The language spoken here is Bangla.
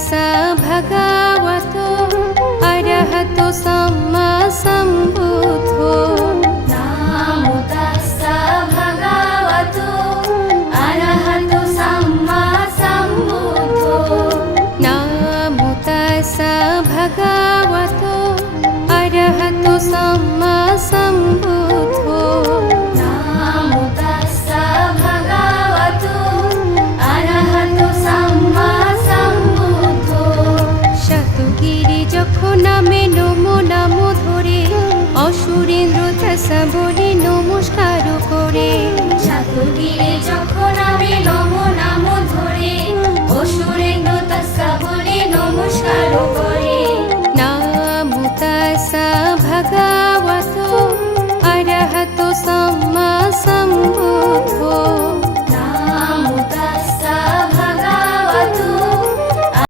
तस्सा भगवतो अरहतो सम्मा सम्बुद्धो। नमो तस्सा भगवतो अरहतो सम्मा सम्बुद्धो। नमो तस्सा भगवतो अरहतो सम्मा सम्बुद्धो। नमो तस्सा भगवतो अरहतो सम्मा सम्बुद्धो। शतगिरि যখন নামে নমো নামো ধরে, অসুরেন্দ্র তাসা বলে নমস্কার করে। শতগিরে